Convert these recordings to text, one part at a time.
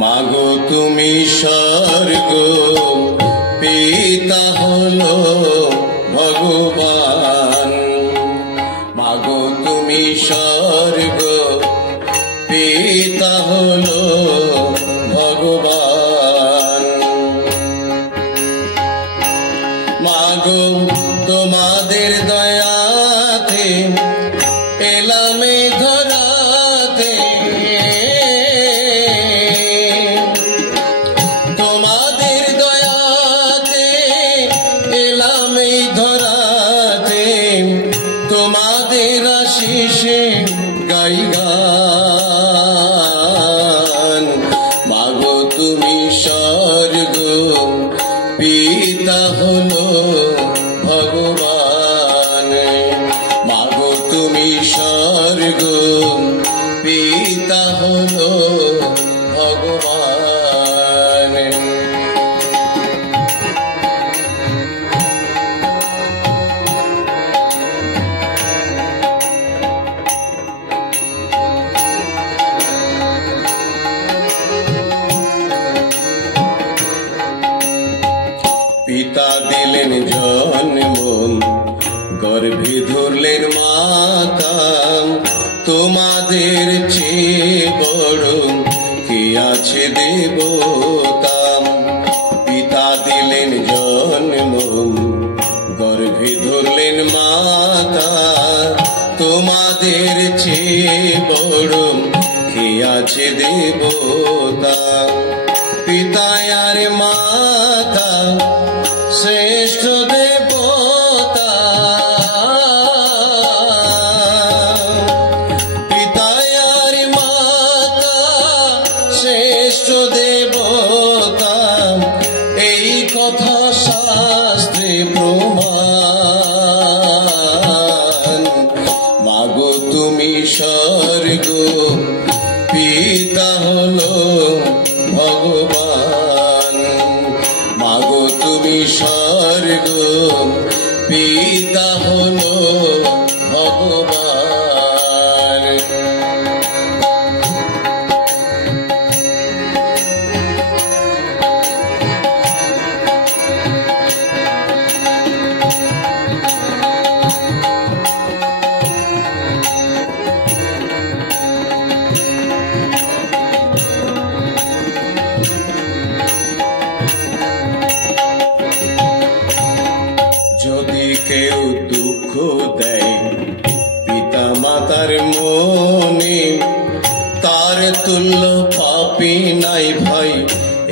মাগো তুমি স্বর্গ পিতা হলো ভগবান। মাগো তুমি স্বর্গ পিতা হলো ভগবান। মাগো তোমাদের দয়াতে এলাম এই ধরাতে, তোমাদের দয়াতে এলাম এই ধরাতে, তোমাদের আশিসে গাই গান। মাগো তুমি স্বর্গ পিতা হলো ভগবান। মাগো তুমি স্বর্গ পিতা হলো ভগবান। পিতা দিলেন জন্ম, গর্ভে ধরলেন মাতা, তোমাদের চেয়ে বড় কে আছে দেবতা। পিতা দিলেন জন্ম, গর্ভে ধরলেন মাতা, তোমাদের চেয়ে বড় কে আছে দেবতা। পিতা আর মাতা শ্রেষ্ঠ দেবতা, পিতা আর মাতা শ্রেষ্ঠ দেবতা, এই কথা শাস্ত্রে প্রমাণ। মাগো তুমি স্বর্গ পিতা হলো ভগবান। মাগো তুমি স্বর্গ পিতা হলো ভগবান। যদি কেউ দুঃখ দেয় পিতা মাতার মনে, তার তুল্য পাপী নাই ভাই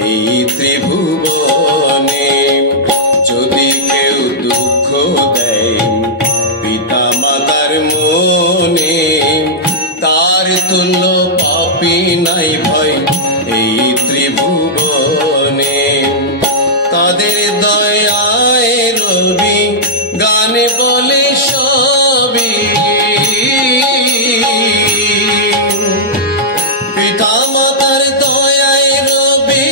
এই ত্রিভুবনে। যদি কেউ দুঃখ দেয় পিতা মাতার মনে, তার তুল্য পাপী নাই ভাই এই ত্রিভুবনে। তাদের দয়ায় রবি গানে বলে সবই, পিতা মাতার দয়ায় রবি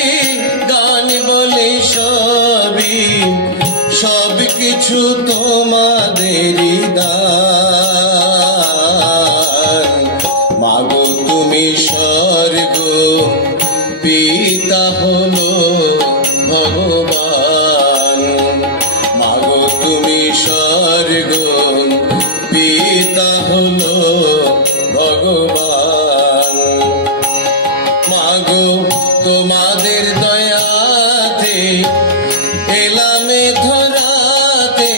গানে বলে সবই, সব কিছু তোমাদেরই দান। মাগো তুমি স্বর্গ পিতা হলো ভগবান। মাগো তুমি স্বর্গ পিতা হলো ভগবান। মাগো তোমাদের দয়াতে এলাম এ ধরাতে,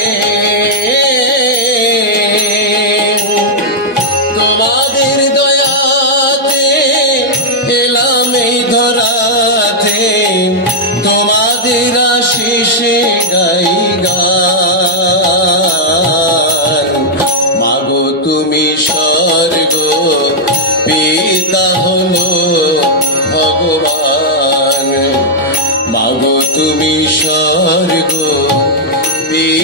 তোমাদের দয়াতে এলাম এই ধরাতে, তোমাদের আশিসে গাই গান। মাগো তুমি স্বর্গ পিতা হলো ভগবান। মাগো তুমি স্বর্গ পিতা